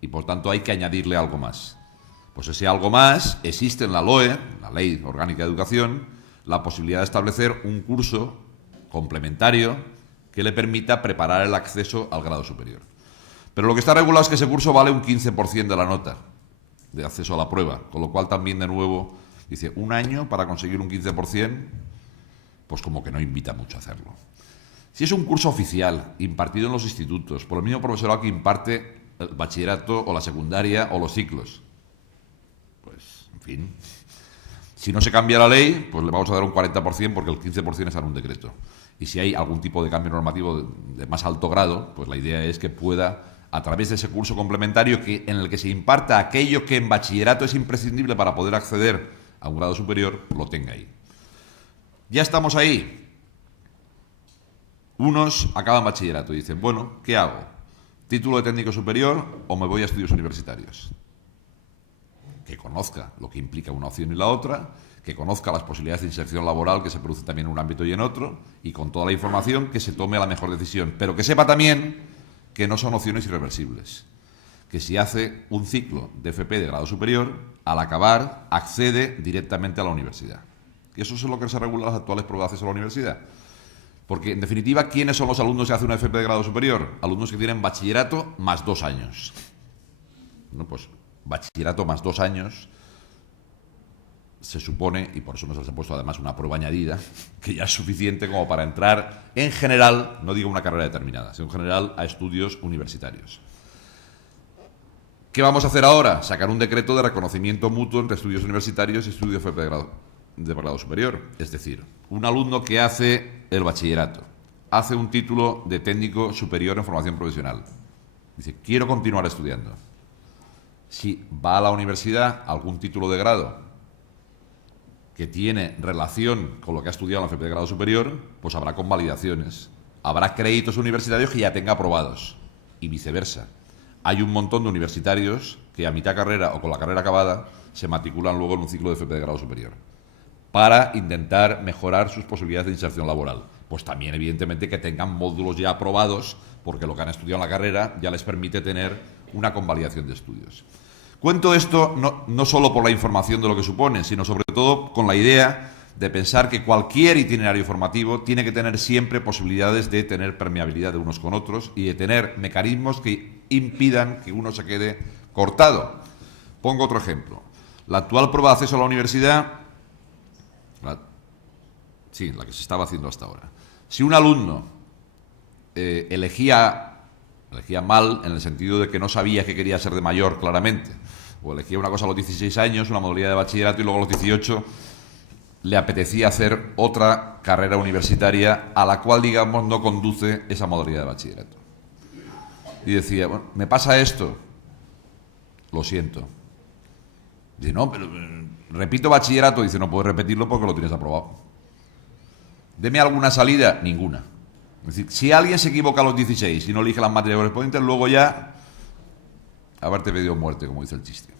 y por tanto hay que añadirle algo más. Pues ese algo más existe en la LOE, la Ley Orgánica de Educación, la posibilidad de establecer un curso complementario que le permita preparar el acceso al grado superior. Pero lo que está regulado es que ese curso vale un 15% de la nota de acceso a la prueba, con lo cual también de nuevo dice, un año para conseguir un 15%, pues como que no invita mucho a hacerlo. Si es un curso oficial, impartido en los institutos, por el mismo profesorado que imparte el bachillerato o la secundaria o los ciclos, pues, en fin, si no se cambia la ley, pues le vamos a dar un 40% porque el 15% está en un decreto. Y si hay algún tipo de cambio normativo de más alto grado, pues la idea es que pueda, a través de ese curso complementario en el que se imparta aquello que en bachillerato es imprescindible para poder acceder a un grado superior, lo tenga ahí. Ya estamos ahí. Unos acaban bachillerato y dicen, bueno, ¿qué hago? ¿Título de técnico superior o me voy a estudios universitarios? Que conozca lo que implica una opción y la otra, que conozca las posibilidades de inserción laboral que se producen también en un ámbito y en otro, y con toda la información que se tome la mejor decisión. Pero que sepa también que no son opciones irreversibles. Que si hace un ciclo de FP de grado superior, al acabar accede directamente a la universidad. Y eso es lo que se regula en las actuales pruebas de acceso a la universidad. Porque, en definitiva, ¿quiénes son los alumnos que hacen una FP de grado superior? Alumnos que tienen bachillerato más 2 años. Bueno, pues bachillerato más 2 años se supone, y por eso nos ha puesto además una prueba añadida, que ya es suficiente como para entrar en general, no digo una carrera determinada, sino en general a estudios universitarios. ¿Qué vamos a hacer ahora? Sacar un decreto de reconocimiento mutuo entre estudios universitarios y estudios FP de grado superior. Es decir, un alumno que hace el bachillerato, hace un título de técnico superior en formación profesional, dice, quiero continuar estudiando. Si va a la universidad, algún título de grado que tiene relación con lo que ha estudiado en la FP de grado superior, pues habrá convalidaciones. Habrá créditos universitarios que ya tenga aprobados y viceversa. Hay un montón de universitarios que a mitad carrera o con la carrera acabada se matriculan luego en un ciclo de FP de grado superior para intentar mejorar sus posibilidades de inserción laboral. Pues también, evidentemente, que tengan módulos ya aprobados, porque lo que han estudiado en la carrera ya les permite tener una convalidación de estudios. Cuento esto no solo por la información de lo que supone, sino sobre todo con la idea de pensar que cualquier itinerario formativo tiene que tener siempre posibilidades de tener permeabilidad de unos con otros y de tener mecanismos que impidan que uno se quede cortado. Pongo otro ejemplo. La actual prueba de acceso a la universidad, la que se estaba haciendo hasta ahora. Si un alumno elegía mal en el sentido de que no sabía que quería ser de mayor, claramente, o elegía una cosa a los 16 años, una modalidad de bachillerato, y luego a los 18 le apetecía hacer otra carrera universitaria a la cual, digamos, no conduce esa modalidad de bachillerato. Y decía, bueno, ¿me pasa esto? Lo siento. Dice, no, pero repito bachillerato. Dice, no puedes repetirlo porque lo tienes aprobado. Deme alguna salida, ninguna. Es decir, si alguien se equivoca a los 16 y no elige las materias correspondientes, luego ya haberte pedido muerte, como dice el chiste.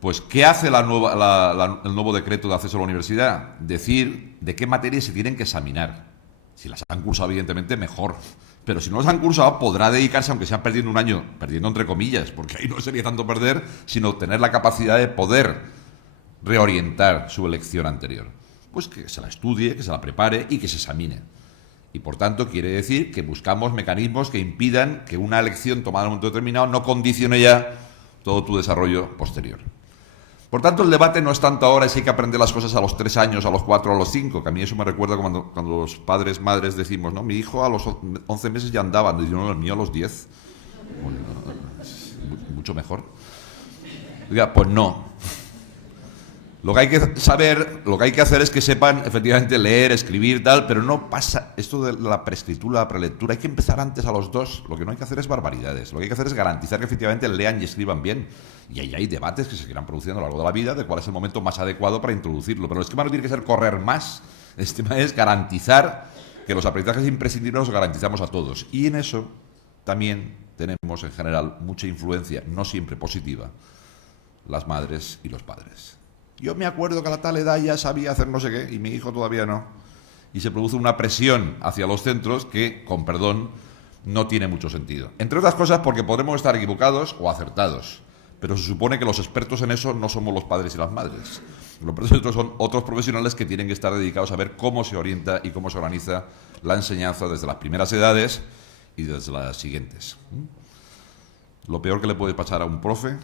Pues, ¿qué hace el nuevo decreto de acceso a la universidad? Decir de qué materias se tienen que examinar. Si las han cursado, evidentemente, mejor. Pero si no las han cursado, podrá dedicarse, aunque sea perdiendo un año, perdiendo entre comillas, porque ahí no sería tanto perder, sino tener la capacidad de poder reorientar su elección anterior. Pues que se la estudie, que se la prepare y que se examine. Y, por tanto, quiere decir que buscamos mecanismos que impidan que una elección tomada en un momento determinado no condicione ya todo tu desarrollo posterior. Por tanto, el debate no es tanto ahora si hay que aprender las cosas a los 3 años, a los 4, a los 5, que a mí eso me recuerda cuando los padres, madres decimos, no, mi hijo a los 11 meses ya andaba, y yo, no, el mío a los 10. Bueno, mucho mejor. Diga, pues no. Lo que hay que saber, lo que hay que hacer es que sepan efectivamente leer, escribir, tal, pero no pasa esto de la preescritura, la prelectura. Hay que empezar antes a los 2. Lo que no hay que hacer es barbaridades. Lo que hay que hacer es garantizar que efectivamente lean y escriban bien. Y ahí hay debates que se irán produciendo a lo largo de la vida de cuál es el momento más adecuado para introducirlo. Pero el esquema no tiene que ser correr más. El esquema es garantizar que los aprendizajes imprescindibles los garantizamos a todos. Y en eso también tenemos en general mucha influencia, no siempre positiva, las madres y los padres. Yo me acuerdo que a la tal edad ya sabía hacer no sé qué y mi hijo todavía no. Y se produce una presión hacia los centros que, con perdón, no tiene mucho sentido. Entre otras cosas porque podremos estar equivocados o acertados, pero se supone que los expertos en eso no somos los padres y las madres. Los expertos son otros profesionales que tienen que estar dedicados a ver cómo se orienta y cómo se organiza la enseñanza desde las primeras edades y desde las siguientes. Lo peor que le puede pasar a un profe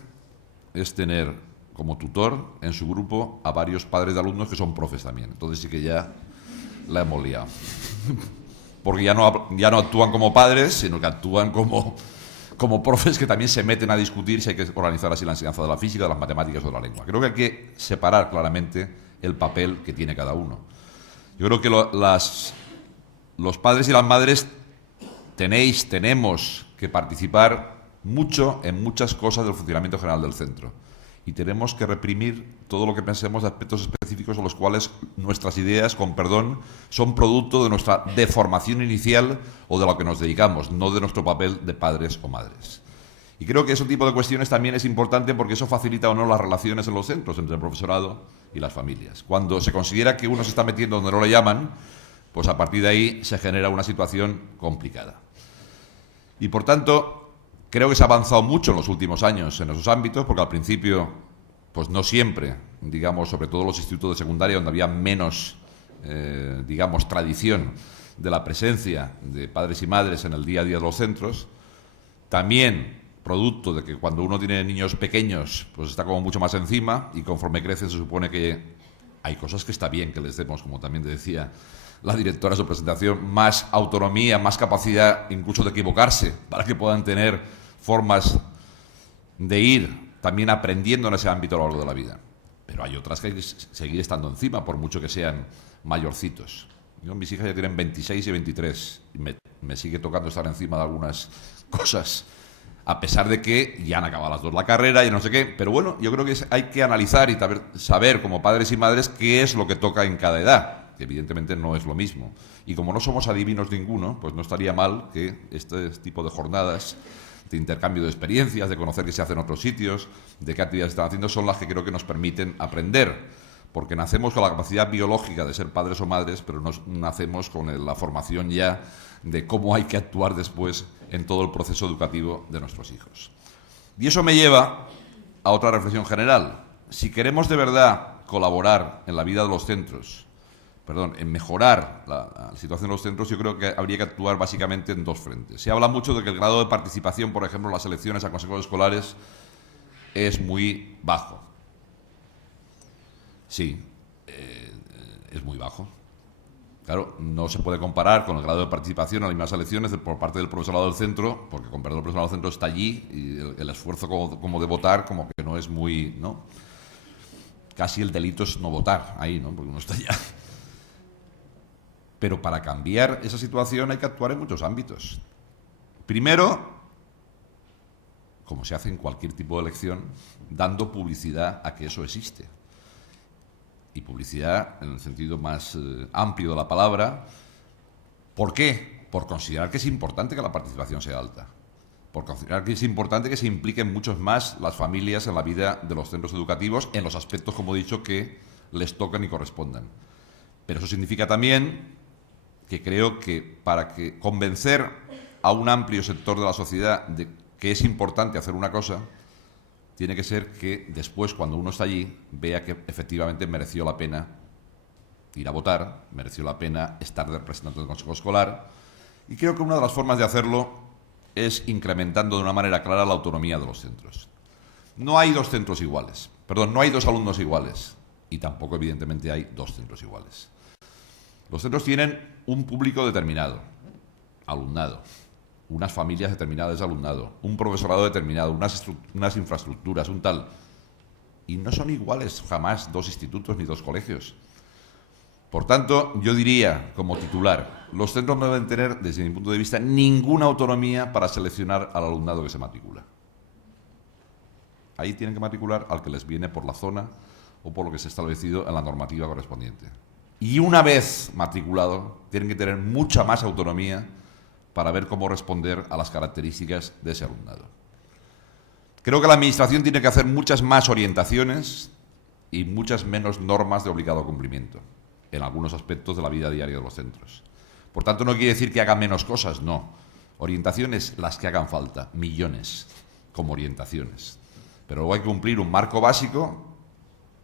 es tener como tutor en su grupo a varios padres de alumnos que son profes también. Entonces sí que ya la hemos liado. Porque ya no actúan como padres, sino que actúan como profes que también se meten a discutir si hay que organizar así la enseñanza de la física, de las matemáticas o de la lengua. Creo que hay que separar claramente el papel que tiene cada uno. Yo creo que los padres y las madres tenemos que participar mucho en muchas cosas del funcionamiento general del centro. Y tenemos que reprimir todo lo que pensemos de aspectos específicos en los cuales nuestras ideas, con perdón, son producto de nuestra deformación inicial o de lo que nos dedicamos, no de nuestro papel de padres o madres. Y creo que ese tipo de cuestiones también es importante porque eso facilita o no las relaciones en los centros entre el profesorado y las familias. Cuando se considera que uno se está metiendo donde no le llaman, pues a partir de ahí se genera una situación complicada. Y por tanto, creo que se ha avanzado mucho en los últimos años en esos ámbitos, porque al principio, pues no siempre, digamos, sobre todo los institutos de secundaria, donde había menos, digamos, tradición de la presencia de padres y madres en el día a día de los centros, también producto de que cuando uno tiene niños pequeños, pues está como mucho más encima, y conforme crecen se supone que hay cosas que está bien que les demos, como también decía la directora en su presentación, más autonomía, más capacidad incluso de equivocarse, para que puedan tener formas de ir también aprendiendo en ese ámbito a lo largo de la vida. Pero hay otras que hay que seguir estando encima, por mucho que sean mayorcitos. Mis hijas ya tienen 26 y 23, y me sigue tocando estar encima de algunas cosas, a pesar de que ya han acabado las dos la carrera y no sé qué. Pero bueno, yo creo que hay que analizar y saber como padres y madres qué es lo que toca en cada edad, que evidentemente no es lo mismo. Y como no somos adivinos ninguno, pues no estaría mal que este tipo de jornadas de intercambio de experiencias, de conocer qué se hace en otros sitios, de qué actividades están haciendo, son las que creo que nos permiten aprender. Porque nacemos con la capacidad biológica de ser padres o madres, pero no nacemos con la formación ya de cómo hay que actuar después en todo el proceso educativo de nuestros hijos. Y eso me lleva a otra reflexión general. Si queremos de verdad colaborar en la vida de los centros, en mejorar la situación de los centros, yo creo que habría que actuar básicamente en dos frentes. Se habla mucho de que el grado de participación, por ejemplo, en las elecciones a consejos escolares es muy bajo. Sí, es muy bajo. Claro, no se puede comparar con el grado de participación en las mismas elecciones por parte del profesorado del centro, porque con perdón el profesorado del centro está allí y el esfuerzo como de votar como que no es muy, ¿no? Casi el delito es no votar ahí, ¿no? Porque uno está allá. Pero para cambiar esa situación hay que actuar en muchos ámbitos. Primero, como se hace en cualquier tipo de elección, dando publicidad a que eso existe. Y publicidad en el sentido más amplio de la palabra. ¿Por qué? Por considerar que es importante que la participación sea alta. Por considerar que es importante que se impliquen muchos más las familias en la vida de los centros educativos, en los aspectos, como he dicho, que les tocan y correspondan. Pero eso significa también que creo que para que convencer a un amplio sector de la sociedad de que es importante hacer una cosa, tiene que ser que después, cuando uno está allí, vea que efectivamente mereció la pena ir a votar, mereció la pena estar de representante del Consejo Escolar. Y creo que una de las formas de hacerlo es incrementando de una manera clara la autonomía de los centros. No hay dos centros iguales, no hay dos alumnos iguales, y tampoco, evidentemente, hay dos centros iguales. Los centros tienen un público determinado, alumnado, unas familias determinadas de alumnado, un profesorado determinado, unas infraestructuras, un tal. Y no son iguales jamás dos institutos ni dos colegios. Por tanto, yo diría, como titular, los centros no deben tener, desde mi punto de vista, ninguna autonomía para seleccionar al alumnado que se matricula. Ahí tienen que matricular al que les viene por la zona o por lo que se ha establecido en la normativa correspondiente. Y una vez matriculado, tienen que tener mucha más autonomía para ver cómo responder a las características de ese alumnado. Creo que la Administración tiene que hacer muchas más orientaciones y muchas menos normas de obligado cumplimiento en algunos aspectos de la vida diaria de los centros. Por tanto, no quiere decir que haga menos cosas, no. Orientaciones, las que hagan falta, millones, como orientaciones. Pero luego hay que cumplir un marco básico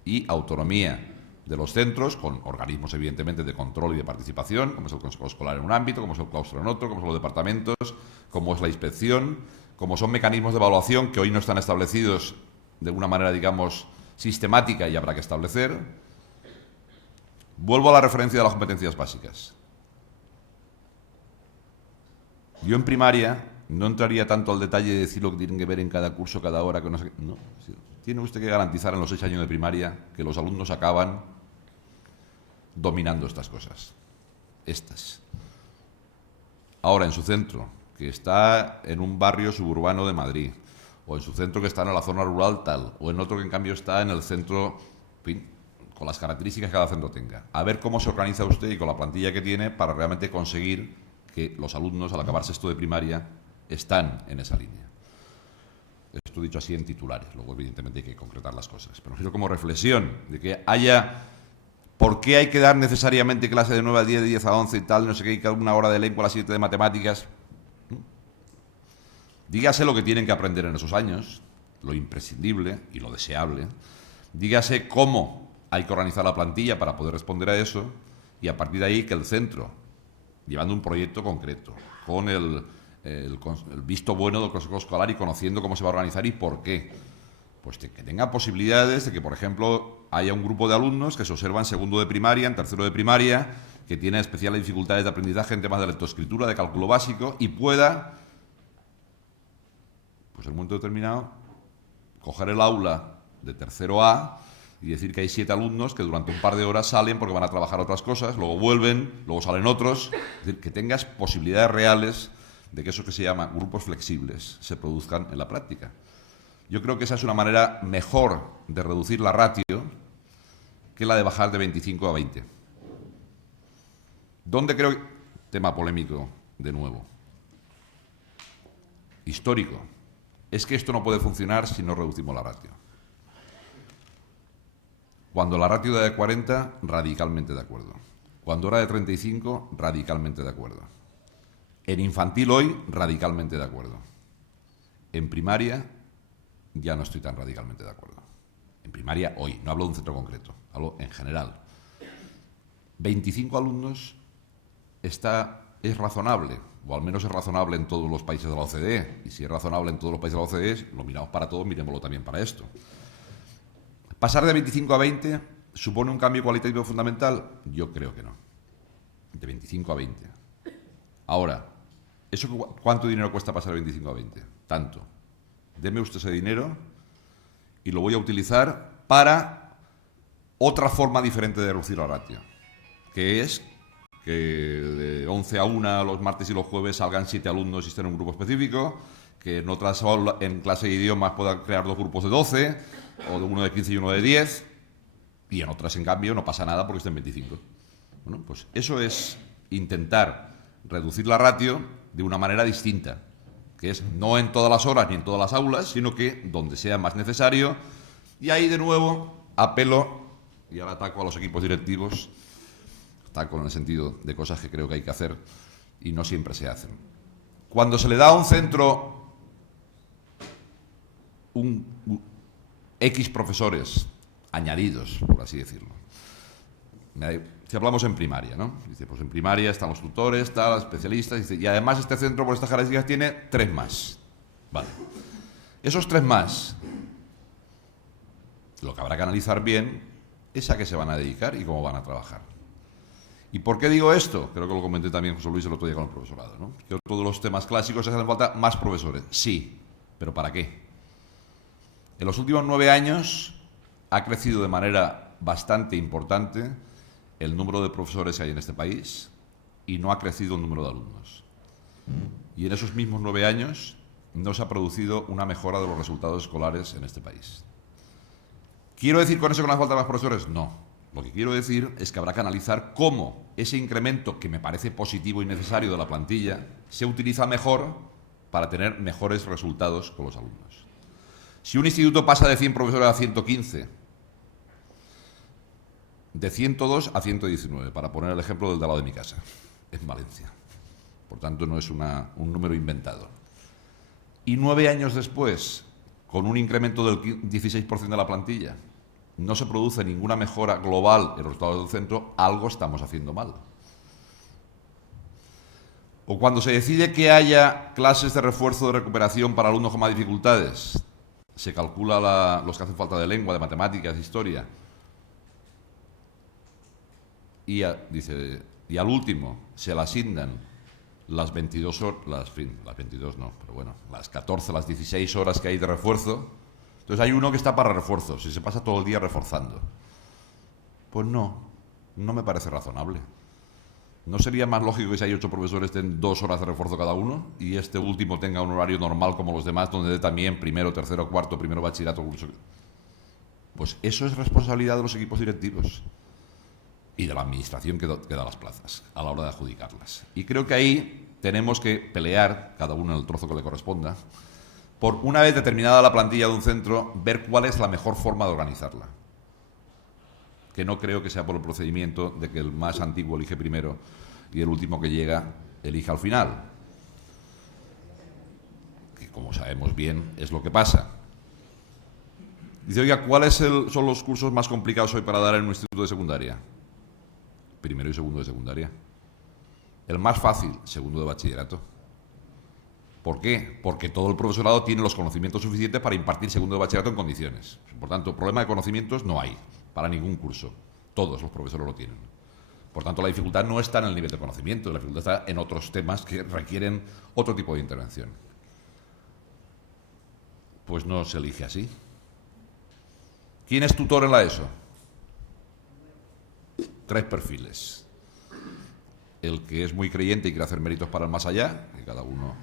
y autonomía de los centros, con organismos evidentemente de control y de participación, como es el Consejo Escolar en un ámbito, como es el claustro en otro, como son los departamentos, como es la inspección, como son mecanismos de evaluación que hoy no están establecidos de una manera, digamos, sistemática y habrá que establecer. Vuelvo a la referencia de las competencias básicas. Yo en primaria no entraría tanto al detalle de decir lo que tienen que ver en cada curso, cada hora, que no sé qué. No, tiene usted que garantizar en los 6 años de primaria que los alumnos acaban dominando estas cosas. Estas. Ahora, en su centro, que está en un barrio suburbano de Madrid, o en su centro que está en la zona rural tal, o en otro que en cambio está en el centro, en fin, con las características que cada centro tenga. A ver cómo se organiza usted y con la plantilla que tiene para realmente conseguir que los alumnos, al acabar sexto de primaria, están en esa línea. Esto dicho así en titulares, luego evidentemente hay que concretar las cosas. Pero quiero como reflexión de que haya... ¿Por qué hay que dar necesariamente clase de 9 a 10, de 10 a 11 y tal, no sé qué, y cada una hora de lengua, a las 7 de matemáticas? Dígase lo que tienen que aprender en esos años, lo imprescindible y lo deseable. Dígase cómo hay que organizar la plantilla para poder responder a eso, y a partir de ahí que el centro, llevando un proyecto concreto, con el visto bueno del Consejo Escolar y conociendo cómo se va a organizar y por qué, pues que tenga posibilidades de que, por ejemplo, haya un grupo de alumnos que se observa en segundo de primaria, en tercero de primaria, que tiene especiales dificultades de aprendizaje en temas de lectoescritura, de cálculo básico, y pueda, pues en un momento determinado, coger el aula de tercero A y decir que hay 7 alumnos que durante un par de horas salen porque van a trabajar otras cosas, luego vuelven, luego salen otros. Es decir, que tengas posibilidades reales de que eso que se llama grupos flexibles se produzcan en la práctica. Yo creo que esa es una manera mejor de reducir la ratio que la de bajar de 25 a 20. ¿Dónde creo que... Tema polémico, de nuevo. Histórico. Es que esto no puede funcionar si no reducimos la ratio. Cuando la ratio era de 40, radicalmente de acuerdo. Cuando era de 35, radicalmente de acuerdo. En infantil hoy, radicalmente de acuerdo. En primaria, ya no estoy tan radicalmente de acuerdo. En primaria hoy, no hablo de un centro concreto, hablo en general. 25 alumnos es razonable, o al menos es razonable en todos los países de la OCDE. Y si es razonable en todos los países de la OCDE, lo miramos para todos, miremoslo también para esto. ¿Pasar de 25 a 20 supone un cambio cualitativo fundamental? Yo creo que no. De 25 a 20. Ahora, ¿eso cuánto dinero cuesta pasar de 25 a 20? Tanto. Deme usted ese dinero y lo voy a utilizar para otra forma diferente de reducir la ratio, que es que de 11 a 1 los martes y los jueves salgan 7 alumnos y estén en un grupo específico, que en otras en clase de idiomas puedan crear 2 grupos de 12, o de uno de 15 y uno de 10, y en otras, en cambio, no pasa nada porque estén 25. Bueno, pues eso es intentar reducir la ratio de una manera distinta, que es no en todas las horas ni en todas las aulas, sino que donde sea más necesario. Y ahí, de nuevo, apelo, y ahora ataco a los equipos directivos, ataco en el sentido de cosas que creo que hay que hacer y no siempre se hacen. Cuando se le da a un centro X profesores añadidos, por así decirlo. Si hablamos en primaria, ¿no? Dice, pues en primaria están los tutores, están los especialistas, dice, y además este centro por estas características tiene 3 más. Vale. Esos 3 más, lo que habrá que analizar bien es a qué se van a dedicar y cómo van a trabajar. ¿Y por qué digo esto? Creo que lo comenté también José Luis el otro día con el profesorado, ¿no? Que todos los temas clásicos hacen falta más profesores. Sí, pero ¿para qué? En los últimos 9 años ha crecido de manera bastante importante el número de profesores que hay en este país y no ha crecido el número de alumnos. Y en esos mismos 9 años no se ha producido una mejora de los resultados escolares en este país. ¿Quiero decir con eso que no hace falta más profesores? No. Lo que quiero decir es que habrá que analizar cómo ese incremento, que me parece positivo y necesario de la plantilla, se utiliza mejor para tener mejores resultados con los alumnos. Si un instituto pasa de 100 profesores a 115, de 102 a 119, para poner el ejemplo del de al lado de mi casa, en Valencia. Por tanto, no es un número inventado. Y 9 años después, con un incremento del 16% de la plantilla, no se produce ninguna mejora global en los resultados del centro, algo estamos haciendo mal. O cuando se decide que haya clases de refuerzo de recuperación para alumnos con más dificultades, se calcula los que hacen falta de lengua, de matemáticas, de historia, y al último se le asignan las 22 horas, las 22 no, pero bueno, las 14, las 16 horas que hay de refuerzo. Entonces hay uno que está para refuerzos y se pasa todo el día reforzando. Pues no me parece razonable. ¿No sería más lógico que si hay 8 profesores den 2 horas de refuerzo cada uno y este último tenga un horario normal como los demás, donde dé también primero, tercero, cuarto, primero bachillerato, curso? Pues eso es responsabilidad de los equipos directivos y de la administración que da las plazas a la hora de adjudicarlas. Y creo que ahí tenemos que pelear, cada uno en el trozo que le corresponda, por, una vez determinada la plantilla de un centro, ver cuál es la mejor forma de organizarla. Que no creo que sea por el procedimiento de que el más antiguo elige primero y el último que llega elige al final. Que, como sabemos bien, es lo que pasa. Dice, oiga, ¿cuáles son los cursos más complicados hoy para dar en un instituto de secundaria? Primero y segundo de secundaria. El más fácil, segundo de bachillerato. ¿Por qué? Porque todo el profesorado tiene los conocimientos suficientes para impartir segundo de bachillerato en condiciones. Por tanto, problema de conocimientos no hay para ningún curso. Todos los profesores lo tienen. Por tanto, la dificultad no está en el nivel de conocimiento, la dificultad está en otros temas que requieren otro tipo de intervención. Pues no se elige así. ¿Quién es tutor en la ESO? 3 perfiles. El que es muy creyente y quiere hacer méritos para el más allá, que cada uno